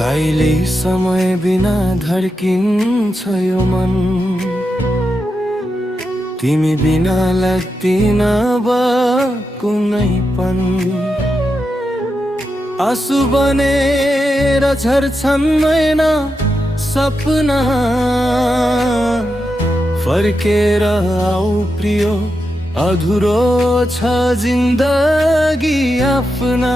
साइली समय बिना धड्किन्छ यो मन, तिमी बिना लाग्दिन अब कुनै पन। आँसु बनेर झर्छन् नैना सपना, फर्केर आऊ प्रियो अधुरो छ जिन्दगी आफ्ना।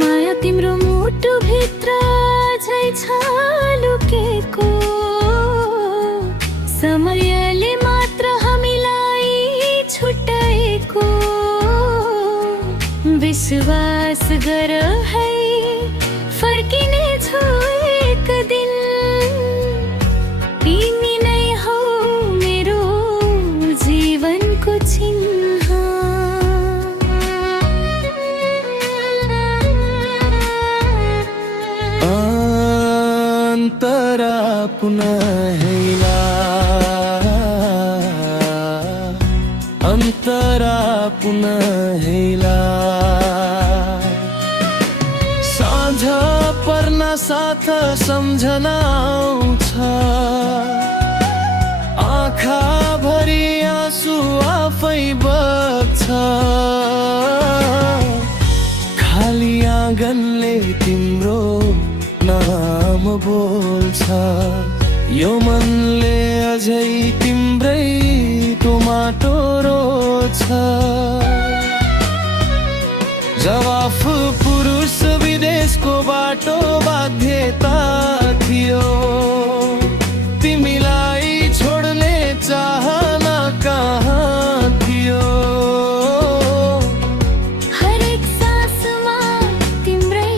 माया तिम्रो मुटु भित्र झै छ लुकेको, समयले मात्र हामीलाई छुट्याएको। विश्वास गर है फर्किने छु एक दिन, तिमी नै हौ मेरो जीवनको चिन्ह। अन्तरा पुनः हेला, अन्तरा पुनः हेला। साँझ पर्न साथ सम्झना आउँछ, आँखा भरि आँसु आफै बग्छ। खाली आँगनले तिम्रो नाम बोल्छ, यो मनले अझै तिम्रै टोमाटो रोज्छ। जवाफ पुरुष विदेशको बाटो बाध्यता थियो, तिमीलाई छोड्ने चाहना कहाँ थियो। हरेक सासमा तिम्रै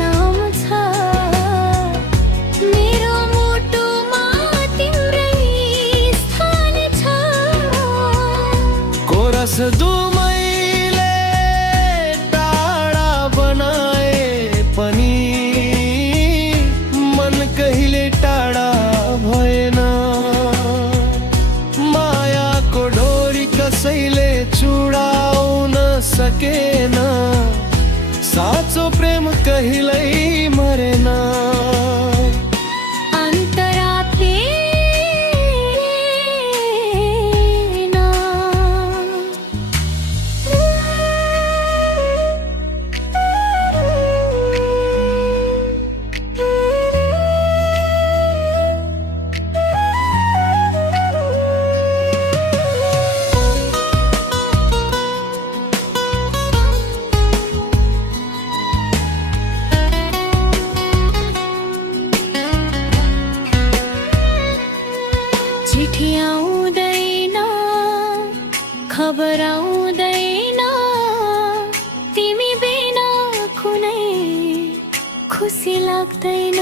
नाम छ, मेरो मुटुमा तिम्रै स्थान छ। कोरस दुमैले टाढा बनाए पनि मन कहिले टाढा भएन। मायाको डोरी कसैले चुडाउन सकेन, साँचो प्रेम कहिल्यै मरेन। अन्तरा चिठी आउँदैन, खबर आउँदैन, तिमी बिना कुनै खुसी लाग्दैन।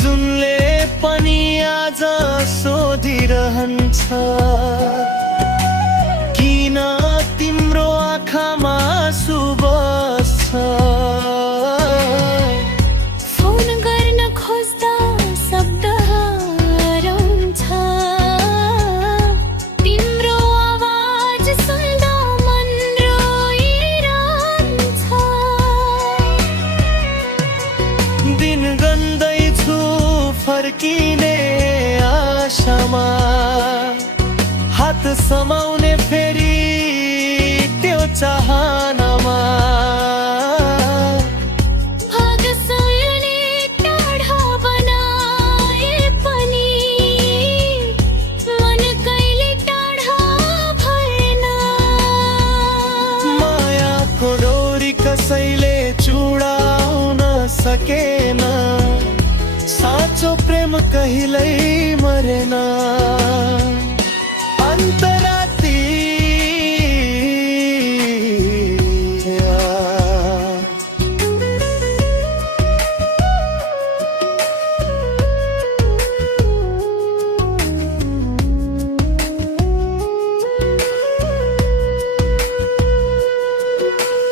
जुनले पनि आज सोधिरहन्छ, किन तिम्रो आँखामा आँसु बस्छ। फोन गर्न खोज्दा शब्द हराउँछ, तिम्रो आवाज सुन्दा मन रोइरहन्छ। दिन गन्दैछु फर्किने आशामा, हात समाउने फेरि त्यो चाहनामा। भाग सयले टाढा बनाए पनि मन कहिले टाढा भएन। मायाको डोरी कसैले चुडाउन सकेन, साँचो प्रेम कहिल्यै मरेन। अन्तरा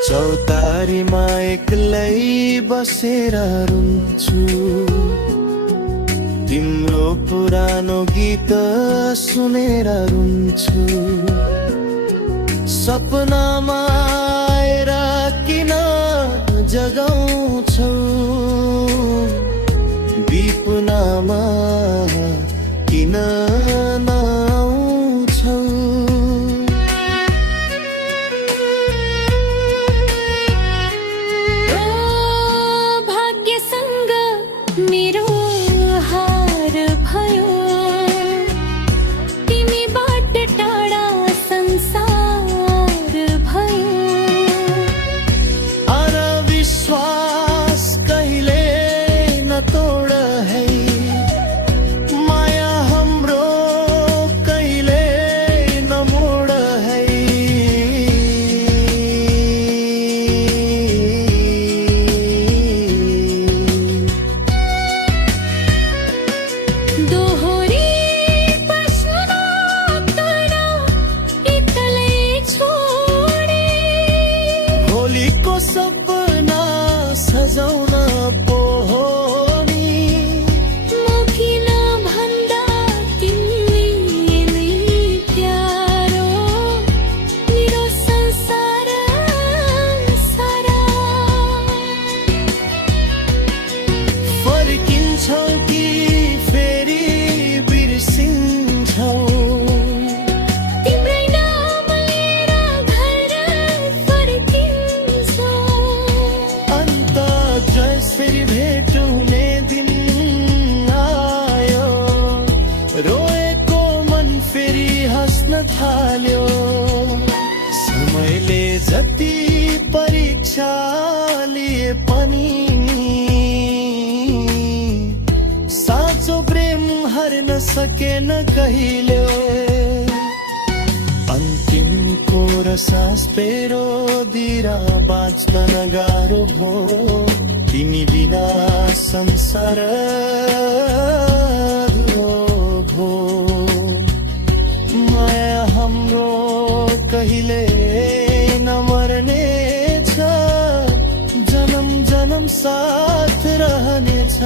चौतारी बारीमा एक्लै बसेर रुन्छु तिम्रो पुरानो गीत सुनेर रुन्छु सपनामा आएर किन जगाउँछौ विपनामा किन नआउँछौ ओ भाग्यसँग मेरो हार भयो तिमीबाट टाढा संसार भयो आर विश्वास कहिले नतोड है माया हाम्रो कहिले नमोड है दोहोरी प्रश्न उत्तर एक्लै छोडे भोलिको सपना सजाउन पोहोनी मुखिन भन्दा तिमी नै प्यारो मेरो संसार सारा फर्किन्छौ कि फेरि बिर्सिन्छौ तिम्रै नाम लिएर घर फर्किन्छौ अन्त जस फेरि भेट हुने दिन आयो रोएको मन फेरि हाँस्न थाल्यो समयले जति परीक्षा लिए पनि साँचो प्रेम हार्न सकेन कहिले अन्तिमको र सास पेरो दिरा बाँच्न गाह्रो भो तिमी बिना संसार अधुरो भो माया हाम्रो कहिले नमर्ने छ जन्म जन्म साथ रहनेछ